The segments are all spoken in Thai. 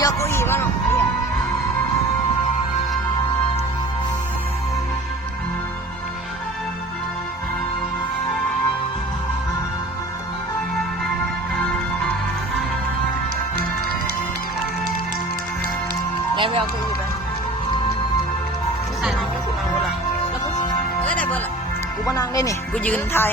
กี่ยวเก้าอี้มาหรอกเนี่ยได้ไปเอาเก้าอี้ไปใส่น้องก็คือนั่งบนละแล้วก็เออได้บนละกูมานั่งได้นี่กูยืนทาย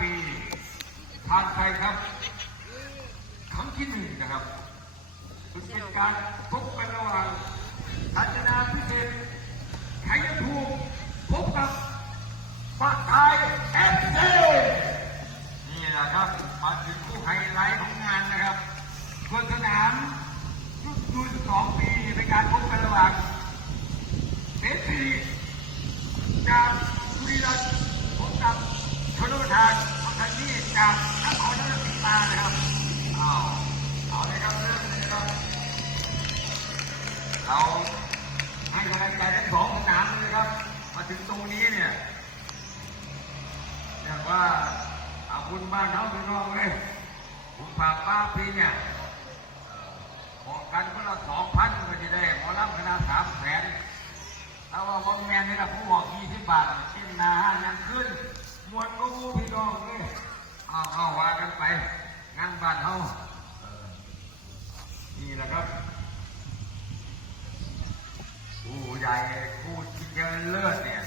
ปีผ่านไปครับครั้งที่หนึ่งนะครับเป็นการพบกันระหว่างทัศนาพิเศษไทยภูมิพบกับปากไทยเอฟซีนี่แหละครับมาถึงคู่ไฮไลท์ของงานนะครับบนสนามรุ่นอายุ12 ปีเป็นการพบกันระหว่าง เอฟซีจากบุรีรัมย์พบกับชนประทานพัทนี จากนครราชสีมานะครับเอาเอาเลยครับเริ่มเลยครับเราให้กำลังใจทั้งสองสนามเลยครับ มาถึงตรงนี้เนี่ยเรียกว่าเอาบุญบ้านเขาพี่น้องเลยผมฝากป้าพี่เนี่ยบอกกันคนละสองพันก็จะได้หมอลำคณะสามแสนถ้าว่าบนแมนนี่ละผู้บอกยี่สิบบาทเช่นนายังขึ้นมวนก็มูพี่น้องเลย เอาเอาว่ากันไป งานบ้านเขาเออนี่แหละครับผู้ใหญ่ผู้ที่เจริญเลิศเนี่ย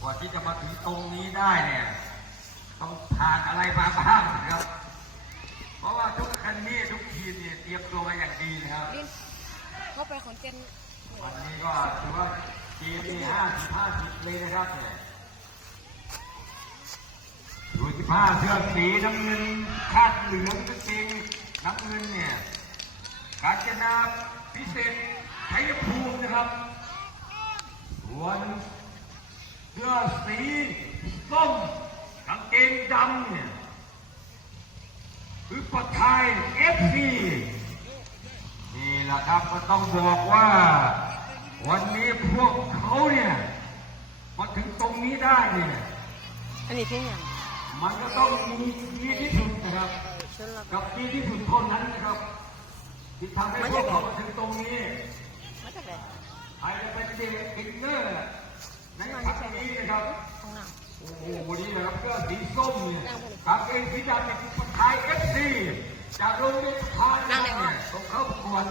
กว่าที่จะมาถึงตรงนี้ได้เนี่ย ต้องผ่านอะไรมาบ้างนะครับ เพราะว่าทุกคันนี้ทุกทีมเนี่ยเตรียมตัวมาอย่างดีนะครับลิ้นเข้าไปขอนแก่นวันนี้ก็ถือว่าทีมมีห้าสิบห้าสิบเลยนะครับเนี่ย ดูสิบห้าเสื้อสีน้ำเงินคาดเหลืองก็จริงน้ำเงินเนี่ยกาญจนาพิเศษชัยภูมินะครับส่วนเสื้อสีส้มกางเกงดำเนี่ยคือปัทไทยเอฟซีนี่แหละครับก็ต้องบอกว่า วันนี้พวกเขาเนี่ยมาถึงตรงนี้ได้เนี่ยอันนี้เพียงอย่าง มันก็ต้องมีดีที่สุดนะครับ กับดีที่สุดคนนั้นนะครับที่ทำให้พวกเขาถึงตรงนี้ใครจะเป็นเด็กอินเนอร์ในครั้งนี้นะครับ โอ้โหวันนี้นะครับก็สีส้มเนี่ยกางเกงสีดำเนี่คือไทยเอฟซีจากโรงเรียนทอนเนี่ยส่งเข้าประกวด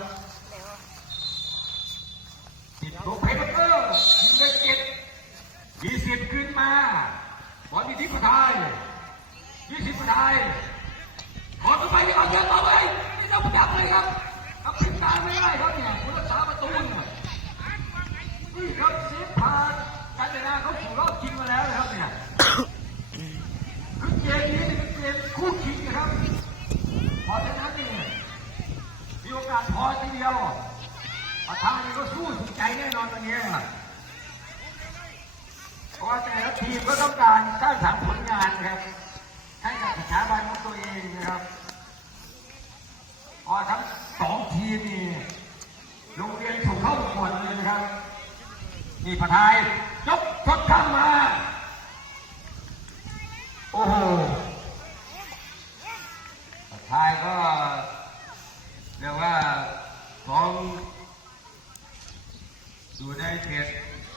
ติดโลเพเปอร์ยิงได้เจ็ดยี่สิบขึ้นมาบอลมีที่ประทย ยี่สิบประทายขอต่อไปยังเอาเยอะต่อไปไม่ต้องจับเลยครับเอาขึ้นมาไม่ได้ครับเนี่ยคุณรักษาประตูเนี่ยนี่ครับเสียผ่านการจนาเขาสู่รอบชิงมาแล้วนะครับเนี่ยคือเกมนี้นี่เป็นเกมคู่ชิงนะครับเพราะฉะนั้นนี่มีโอกาสพอทีเดียวประธานนี่ก็สู้สุดใจแน่นอนวันนี้ครับเพราะแต่ละทีมก็ต้องการสร้างสรรค์ผลงานครับ ให้กับสถาบันของตัวเองนะครับพราะทั้งสองทีมนี่โรงเรียนถูกเข้าประกวดเลยนะครับนี่ประธานยกทดข้างมา โอ้โหประธานก็เรียกว่าสองอยู่ในเขต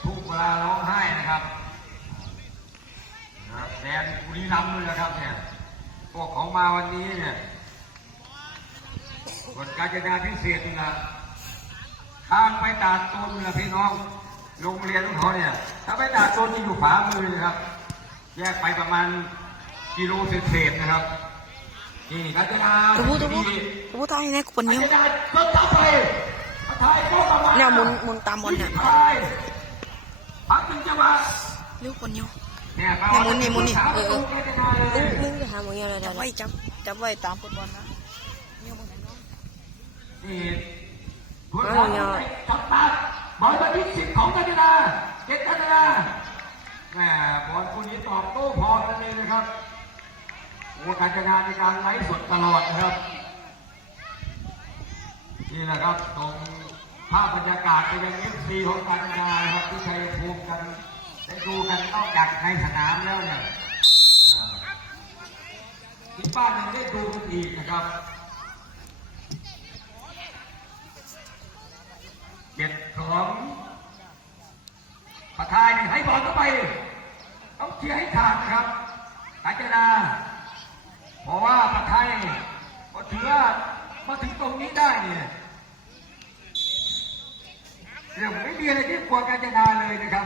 ทุกเวลาร้องไห้นะครับ แดนบุรีรัมย์เลยนะครับเนี่ยพวกของมาวันนี้เนี่ยคนการจนาพิเศษนี่นะข้ามไปตาดตนนะพี่น้องโรงเรียนของเขาเนี่ย ถ้าไปตาดตนจะอยู่ขวามือนะครับ แยกไปประมาณกิโลเศษๆนะครับนี่การจนาตัวผู้ตัวผู้ตัวผู้ตายในคนการนิ้วจนาต้นต่อไปประทายโป๊กออกมาเนี่ยหมุนหมุนตามบอลเนี่ยไปพักหนึ่งจังหวะนิ้วคนนิ้วเนี่ยเนี่ยหมุนนี่หมุนนี่เออเออมึมึงมึงจะหาหมองยังไงจับไว้จับจับไว้ตามฟุตบอลนะนี่ผู้ชายจับตาบอลมาที่สิบของกัญจนาเจ็ดกัญจนาแหมบอลคู่นี้ตอบโต้พอกันเลยนะครับโอ้กัญจนาในการไลฟ์สดตลอดนะครับนี่แหละครับตรงภาพบรรยากาศไปยังเอฟซีของกัญจนานะครับที่ชัยภูมิกัน ได้ดูกันนอกจากในสนามแล้วเนี่ยที่บ้านยังได้ดูกันอีกนะครับเจ็ดสองประทายนี่ให้บอลเข้าไปต้องเชียร์ให้ขาดครับกาญจนาเพราะว่าประไทยก็ถือว่ามาถึงตรงนี้ได้เนี่ยเรื่องไม่มีอะไรที่กลัวกาญจนาเลยนะครับ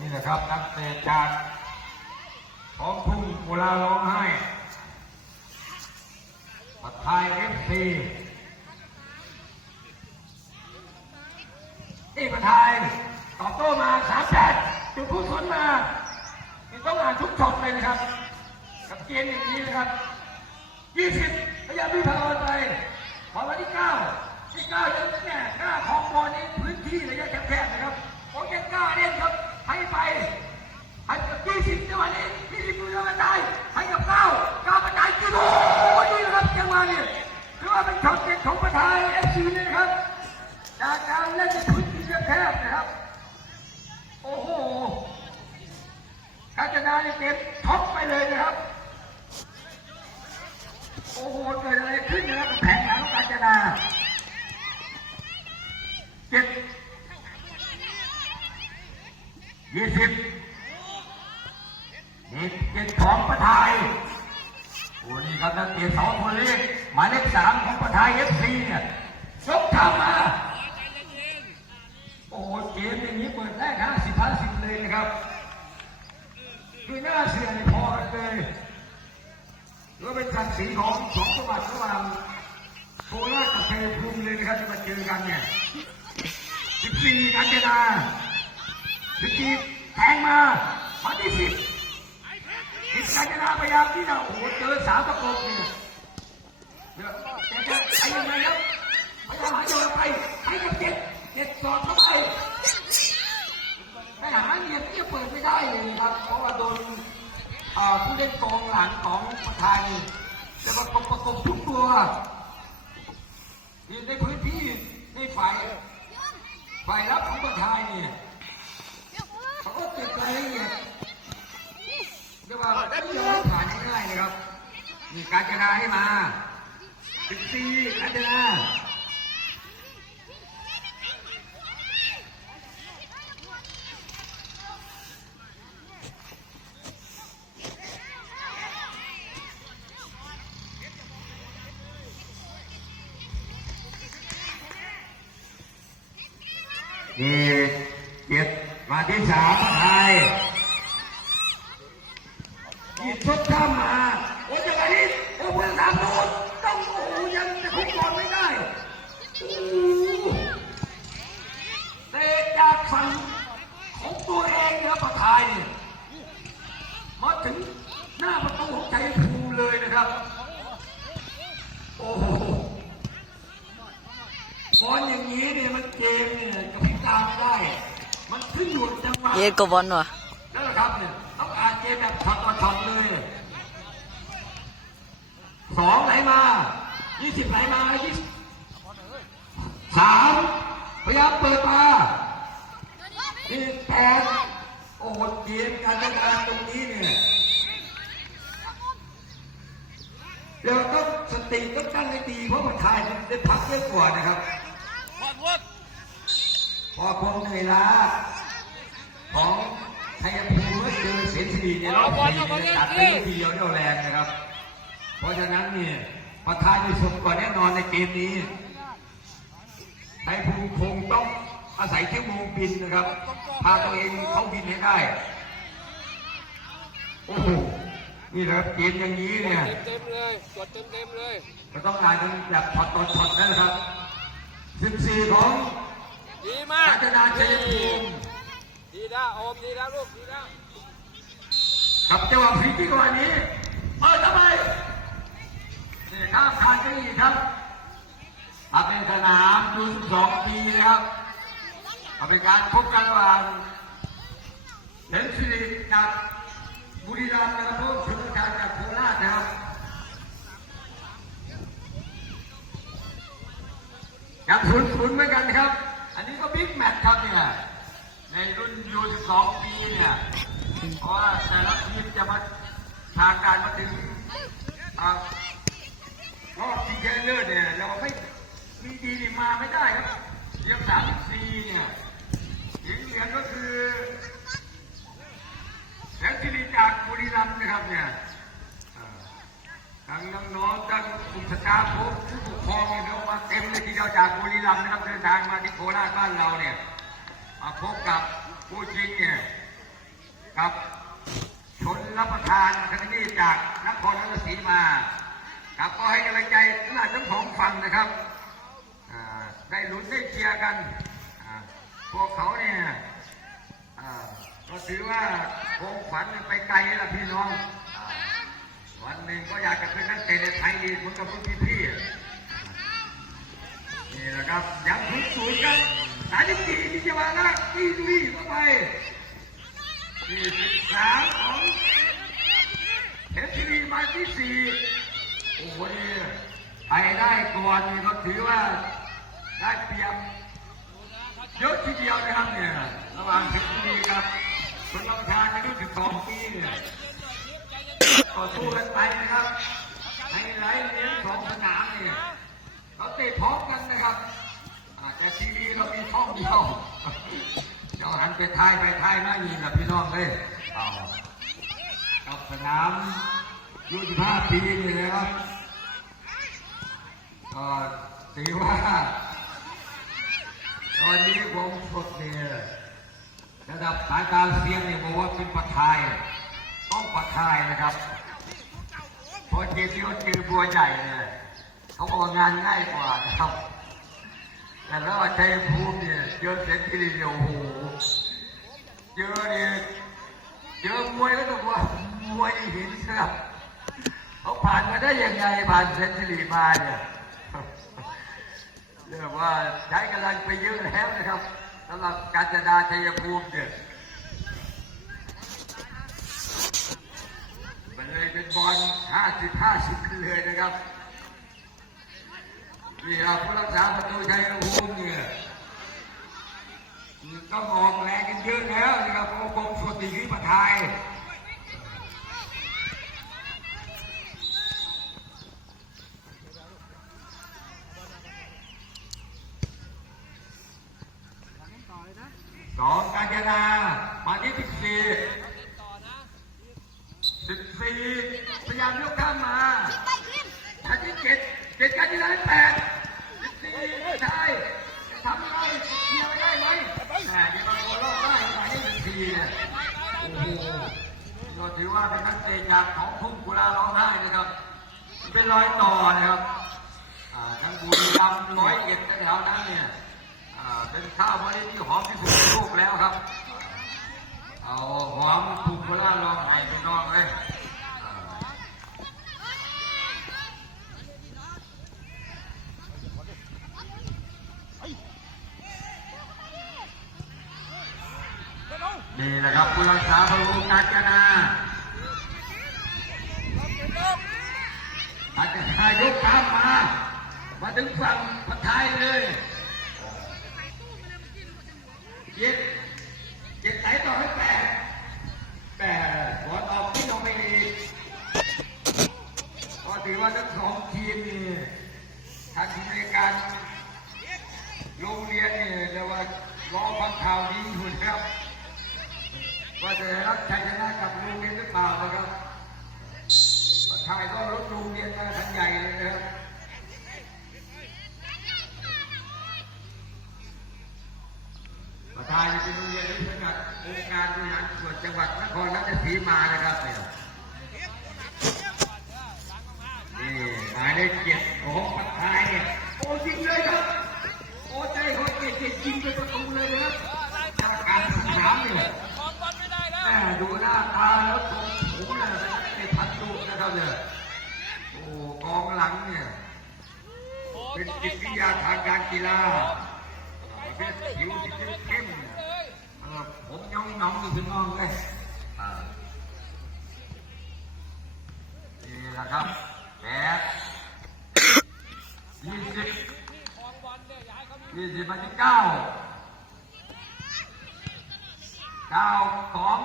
นี่แหละครับนักเตะจากของทุ่งกุลาร้องไห้ประไทยเอฟซีนี่ประไทยตอบโต้มาสามแปดจุดผู้สนมาต้องอ่านทุกช็อตเลยนะครับ กับเกมอย่างนี้นะครับยี่สิบพยายามวิ่งผ่านไปพอวันที่เก้าที่เก้ายังแน่กล้าของบอลในพื้นที่ระยะแคบ เด็ดของประธานเอฟซีเลยนะครับ จากการเล่นในพื้นที่แคบนะครับ โอ้โหกาญจนานี่เก็บท็อปไปเลยนะครับ โอ้โหเกิดอะไรขึ้นนะครับแผงหลังกาญจนาเจ็ดยี่สิบเด็กเจ็ดของประทาย โอ้นี่ครับนักเตะสองคนนี้หมายเลขสามของประทายเอฟซีเนี่ยยกทำมาโอ้เกมอย่างนี้เปิดแรกห้าสิบห้าสิบเลยนะครับคือหน้าเสือในพอกันเลยหรือว่าเป็นการสีของสองจังหวัดระหว่างโคราชกับชัยภูมิเลยนะครับที่มาเจอกันเนี่ยสิบสี่กันจนาสิบสี่แทงมามาที่สิบ สิบกันจนาพยายามที่จะโอ้โหเจอสามประกบเนี่ยเดี๋ยวแต่จะไปยังไงครับพยายามหาโยนไปให้กับเจ็ดเจ็ดสอดเข้าไปไม่หาเงียบที่จะเปิดไม่ได้เลยครับ เพราะว่าโดนผู้เล่นกองหลังของประธานจะประกบประกบทุกตัวในพื้นที่ในฝ่ายฝ่ายรับของประธานเนี่ยเขาก็เก็บรายละเอีย เรียกว่าไม่ยอมผ่านง่ายๆนะครับมีการจนาให้มาสิบสี่การจนานี่เจ็ดมาที่สามไทยดชดข้ามมา โอ้ยจังหวะนี้โอ้ยผู้สามโดนต้องโอ้ยยังจะคุกบอลไม่ได้โอ้โหเตะจากฝั่งของตัวเองนะครับประทายเนี่ยมาถึงหน้าประตูของใจภูมิเลยนะครับ โอ้โห บอลอย่างนี้เนี่ยมันเกมเนี่ยกับพิการไม่ได้ มันขึ้นอยู่กับจังหวะเย็ดกบอลว่ะนั่นแหละครับเนี่ยต้องอ่านเกมแบบช็อตต่อช็อตเลยสองไหลมายี่สิบไหลมายี่สิบสามพยายามเปิดมานี่แปดโอ้โหเกมการเล่นงานตรงนี้เนี่ยเดี๋ยวต้องสติต้องตั้งให้ดีเพราะมันทายมันได้พักเยอะกว่านะครับ พอความเหนื่อยล้า ของไทยภูมิเมื่อเจอเสียสิริในรอบสี่เนี่ยตัดไปทีเดียวเดียวแรงนะครับ เพราะฉะนั้นเนี่ยประธานอยู่สุดกว่าแน่นอนในเกมนี้ ไทยภูมิคงต้องอาศัยเที่ยวโมงบินนะครับ พาตัวเองเข้าบินให้ได้ โอ้โห นี่แหละครับเกมอย่างนี้เนี่ยเต็มเลยกดเต็มเต็มๆเลยก็ต้องอ่านกันแบบช็อตต่อช็อตนั่นแหละครับ 14 ของดีมากกาญจนาชัยภูมิดี แล้วโอมดีแล้วลูกดีแล้วกับจังหวะพลิกที่กว่านี้เปิดเข้าไปนี่ข้ามผ่านกันอีกครับมาเป็นสนามดู12ปีนะครับมาเป็นการพบกันระหว่างเห็นสิริจากบุรีรัมย์นะครับพวกชนการจากโคราชนะครับยังศูนย์ศูนย์เหมือนกันครับ อันนี้ก็บิ๊กแมตช์ครับเนี่ย ในรุ่นยู12ปีเนี่ยเพราะว่าแต่ละทีมจะมาทางการมาถึงรอบชิงชนะเลิศเนี่ยเราไม่มีดีนี่มาไม่ได้ครับเรียงสามสี่เนี่ยหญิงเหลืองก็คือแสนสิริจากบุรีรัมย์นะครับเนี่ยอ่าทั้งน้องๆทั้งกลุ่มสตาฟผู้ปกครองเนี่ยเรามาเต็มเลยทีเดียวจากบุรีรัมย์นะครับเดินทางมาที่โคราชบ้านเราเนี่ย มาพบกับผู้ชิงเนี่ย กับชนรับประทานคณะนี้จากนครราชสีมาครับก็ให้กำลังใจทั้งสองฝั่งนะครับอ่าได้ลุ้นได้เชียร์กันอ่าพวกเขาเนี่ยอ่าก็ถือว่าคงฝัน ไปไกลล้วพี่น้อง วันหนึ่งก็อยากจะเป็นนักเตะในไทยลีกเหมือนกับพวกพี่ๆนี่แหละครับยังศูนย์ศูนย์ครับสายที่สี่ที่จะมานะอีลุยเข้าไปสี่สิบสามของเทปทีวีมาที่สี่โอ้โหนี่ไปได้ก่อนนี่ก็ถือว่าได้เปรียบเยอะทีเดียวนะครับเนี่ยระหว่างเทปทีวีครับ คนรับประทานอายุ12ปีเนี่ยต่อสู้กันไปนะครับไฮไลท์เลี้ยงสองสนามเนี่ยเราเตะพร้อมกันนะครับอาแต่ทีวีเรามีช่องเดียวเจ้าหันไปท้ายไปท้ายมาอีกนะพี่น้องเลยเอากับสนามยุทธภาปีนี่เลยครับก็ถือว่า ตอนนี้ผมสดเนี่ย ระดับสายตาเสียงเนี่ยบอกว่าเป็นประทาย ต้องประทายนะครับเพอเจที่เขาเจอบัวใหญ่เนี่ยเขาออกงานง่ายกว่านะครับ แต่แล้วชัยภูมิเนี่ยเจอเสร็จทีเดียวโอ้โหเจอเนี่ยเจอมวยแล้วก็ว่ามวยหินครับเขาผ่านมาได้ยังไงผ่านเซนซิลีมาเนี่ยเรียกว่าใช้กำลังไปเยอะแล้วนะครับ สำหรับการจดาชัยภูมิเนี่ยมันเลยเป็นบอล50 50เลยนะครับนี่ครับผู้รักษาประตูชัยภูมิเนี่ยต้องออกแรงกันเยอะแล้วนะครับโอ้กรมสวัสดิประทายส องกาญจนามาที่สิบสี่สิบสี่พยายามยกข้ามมาอันที่เจ็ดเจ็ดกาญจนาแปดสี่ใช่ทำอะไรเกี่ยวได้ไหมแหมยังมาโคโลได้ขนาดนี้ทีเนี่ยโอ้โหก็ถือว่าเป็นนักเตะจากของทุ่งกุลาร้องไห้นะครับ เป็นรอยต่อนะครับทั้งบุรีรัมย์ร้อยเอ็ดแถวนั้นเนี่ยเป็นข้าวมะลิที่หอมที่สุดในโลกแล้วครับ เอาหอมทุ่งกุลาร้องไห้ไปน้องเลยนี่แหละครับผู้รักษาพระองค์กาญจนาอาจจะทายกตามมา มาถึงฝั่งพัทายเลยเจ็ดเจ็ดไหนต่อให้แปดแปดบอลออกที่ลงไปอีกก็ถือว่าทั้งสองทีมนี่ทางทีมในการโรงเรียนนี่เรียกว่ารอฟังข่าวดีอยู่นะครับ ว่าจะได้รับชัยชนะกับโรงเรียนหรือเปล่านะครับประทายก็รถโรงเรียนมาทันใหญ่เลยนะครับประทายเป็นโรงเรียนที่สังกัด องค์การบริหารส่วนจังหวัดนครราชสีมานะครับเนี่ยนี่หมายเลขเจ็ดของประทายเนี่ยโอ้ยิงเลยครับ โอ้ใจเขาเจ็ดเจ็ดยิงเป็นประตูเลยนะครับกรรมการสนามเนี่ยของบอลไม่ได้แล้วแม่ดูหน้าตาแล้วผมผมเนี่ยเป็นนักเตะพันดุนะครับเนี่ยโอ้กองหลังเนี่ยเป็นจิตวิทยาทางการกีฬาประเภทผิวที่เข้มเนี่ย ผมยองน้องอยู่ถึงน้องเลยนี่แหละครับแปดยี่สิบยี่สิบมาที่เก้าเก้าสอง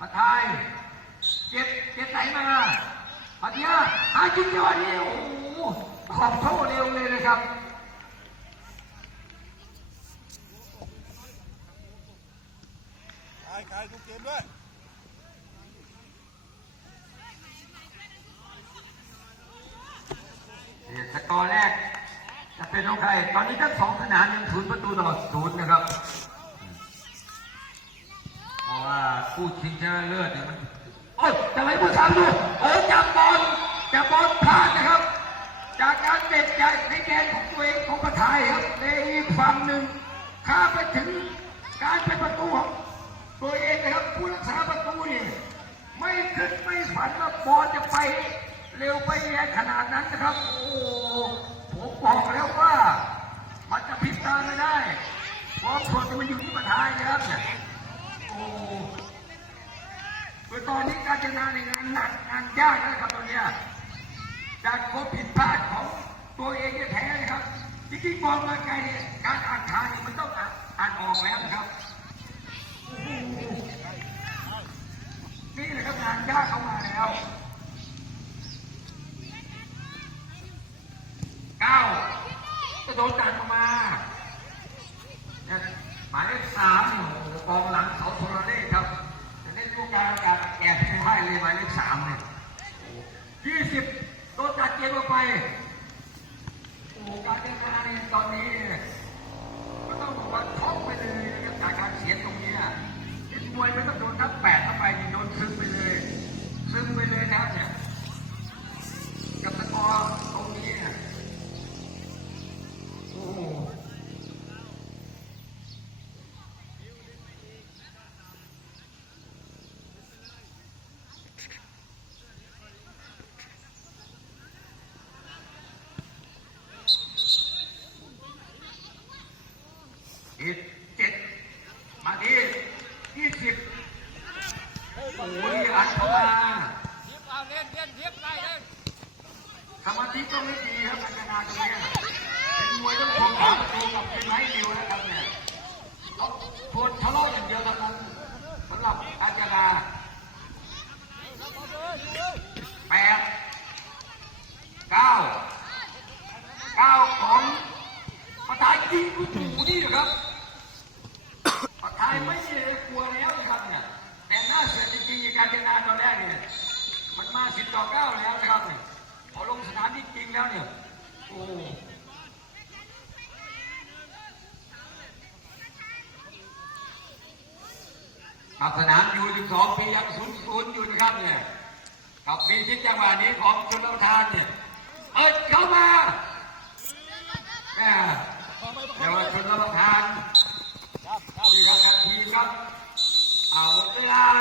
มาไทยเจ็ดเจ็ดไหนมาปาเดียหาจุดยอดนี่โอ้โหขอบโทษเร็วเลยนะครับ ขายขายทุกเกมด้วย เนี่ยสกอร์แรก จะเป็นของใคร ตอนนี้ทั้งสองสนามยังศูนย์ประตูต่อศูนย์นะครับ เพราะว่าคู่ชิงชนะเลิศเนี่ยมันโอ้ยจะไหลผู้สามดูโอ้ยจับบอลจับบอลพลาดนะครับ จากการเด็ดใจในแกนของตัวเองของกระทายครับในอีกฝั่งหนึ่งข้าไปถึงการเป็นประตูของตัวเองนะครับผู้รักษาประตูนี่ไม่คิดไม่ฝันว่าบอลจะไป เร็วไปแรงขนาดนั้นนะครับ โอ้ ผมบอกแล้วว่า มันจะผิดตาไม่ได้เพราะคนจะมาอยู่ที่ประทายนะครับเนี่ยโอ้โหคือตอนนี้การจนาในงานหนักงานยากนะครับตอนเนี้ยจากความผิดพลาดของตัวเองแท้ๆนะครับจริงๆมองมาไกลเนี่ยการอ่านทางเนี่ยมันต้องอ่านออกแล้วนะครับโอ้นี่แหละครับงานยากเข้ามาแล้ว เก้าจะโดนดันออกมาหมายเลขสามกองหลังเขาโทรเลขครับจะเล่นลูกการอากาศแอบให้ให้เลยหมายเลขสามเนี่ยยี่สิบโดนตัดเกมออกไปโอ้การเล่นงานเนี่ยตอนนี้ ต่อเก้าแล้วนะครับเนี่ยพอลงสนามจริงแล้วเนี่ย โอ้ขับสนามอยูสิบสองปียังศูนย์ศูนย์อยู่นะครับเนี่ยกับมีชิดจังหวะนี้ของชนละทานเนี่ยเอิดเข้ามาแม่เยาวชนรับระทานที่ทำทีครับเอาหมดลา